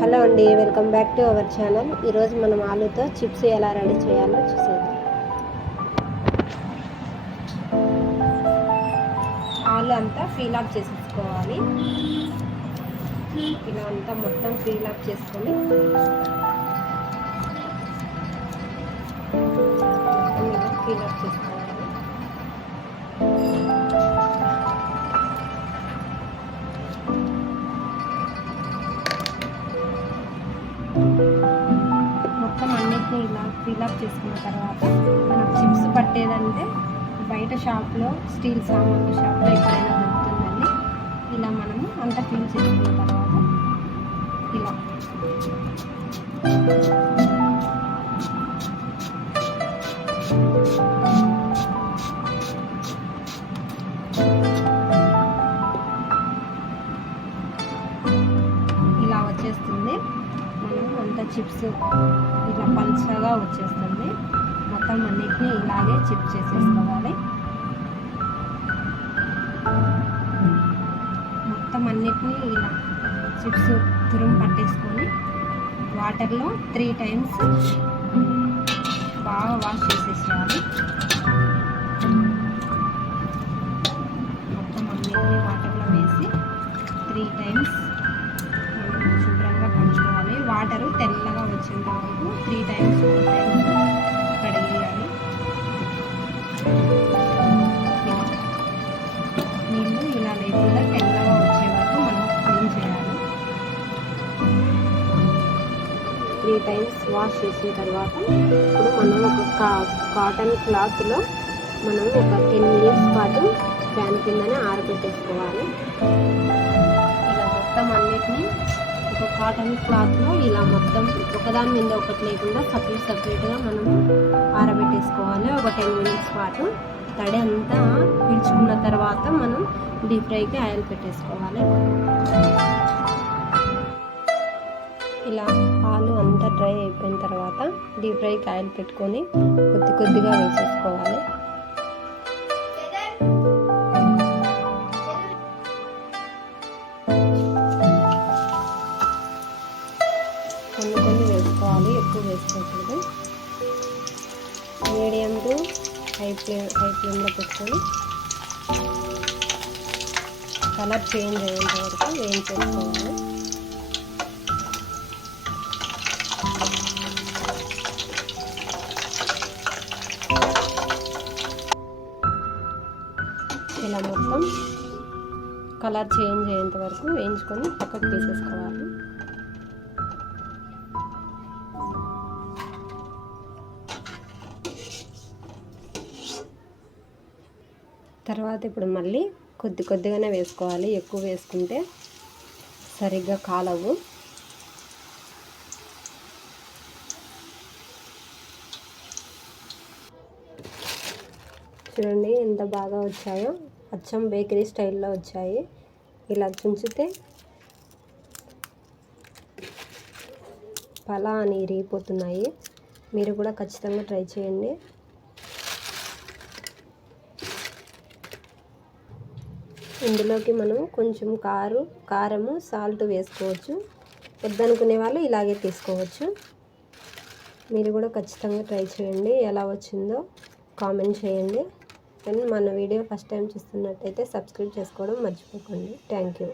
Hello అండి, welcome back to our channel. ఈరోజు మనం ఆలూతో చిప్స్ ఎలా రెడీ చేయాలో చూసేద్దాం. ఆలు అంతా ఫీలాప్ చేసేసుకోవాలి. ఇలా అంతా మొత్తం ఫీలాప్ చేసుకొని ఫీలాప్ చేసుకోవాలి. మొత్తం అన్నిటిని ఇలా ఫిల్అప్ చేసుకున్న తర్వాత మనకు చిప్స్ పట్టేదంటే బయట షాప్లో స్టీల్ సామాన్ల షాప్లో ఎక్కడైనా దొరుకుతుందండి. ఇలా మనము అంతా ఫిల్ చేసుకున్న తర్వాత ఇలా వచ్చేస్తుంది. మనం అంత చిప్స్ ఇట్లా పల్చగా వచ్చేస్తుంది. మొత్తం అన్నిటిని ఇలాగే చిప్ చేసేసుకోవాలి. మొత్తం అన్నిటిని ఇలా చిప్స్ తురుము పట్టేసుకొని వాటర్లో 3 times బాగా వాష్ చేసేసేయాలి. మొత్తం అన్నిటిని వాటర్లో వేసి 3 times శుభ్రంగా కడుక్కోవాలి. వాటరు తెల్లగా వచ్చేంత వరకు 3 times 4 times కడిగేయాలి. నీళ్ళు ఇలా లేకుండా తెల్లగా వచ్చే వరకు మనం క్లీన్ చేయాలి. 3 times వాష్ చేసిన తర్వాత ఇప్పుడు మనం ఒక కాటన్ క్లాత్లో మనం ఒక 10 minutes పాటు ఫ్యాన్ కిందనే ఆరబెట్టేసుకోవాలి. ఇలా మొత్తం అన్నిటినీ ఒక కాటన్ క్లాత్లో ఇలా మొత్తం ఒకదాని మీద ఒకటి లేకుండా సపరేట్గా మనం ఆరబెట్టేసుకోవాలి. ఒక 10 minutes పాటు తడి అంతా పీల్చుకున్న తర్వాత మనం డీప్ ఫ్రైకి ఆయిల్ పెట్టేసుకోవాలి. ఇలా ఆలు అంతా డ్రై అయిపోయిన తర్వాత డీప్ ఫ్రైకి ఆయిల్ పెట్టుకొని కొద్దిగా వేసేసుకోవాలి. కొన్ని వేసుకోవాలి, ఎక్కువ వేసుకోకూడదు. మీడియం టు హై ఫ్లేమ్లో పెట్టుకొని కలర్ చేంజ్ అయ్యేంత వరకు వేయించేసుకోవాలి. ఇలా మొత్తం కలర్ చేంజ్ అయ్యేంత వరకు వేయించుకొని పక్కకు తీసేసుకోవాలి. తర్వాత ఇప్పుడు మళ్ళీ కొద్దిగానే వేసుకోవాలి. ఎక్కువ వేసుకుంటే సరిగ్గా కాలవు. చూడండి ఎంత బాగా వచ్చాయో, అచ్చం బేకరీ స్టైల్లో వచ్చాయి. ఇలా చుంచితే పలా అని ఇరిగిపోతున్నాయి. మీరు కూడా ఖచ్చితంగా ట్రై చేయండి. ఇందులోకి మనం కొంచెం కారము సాల్ట్ వేసుకోవచ్చు. వద్దనుకునే వాళ్ళు ఇలాగే తీసుకోవచ్చు. మీరు కూడా ఖచ్చితంగా ట్రై చేయండి. ఎలా వచ్చిందో కామెంట్ చేయండి. అండ్ మన వీడియో ఫస్ట్ టైం చూస్తున్నట్టయితే సబ్స్క్రైబ్ చేసుకోవడం మర్చిపోకండి. Thank you.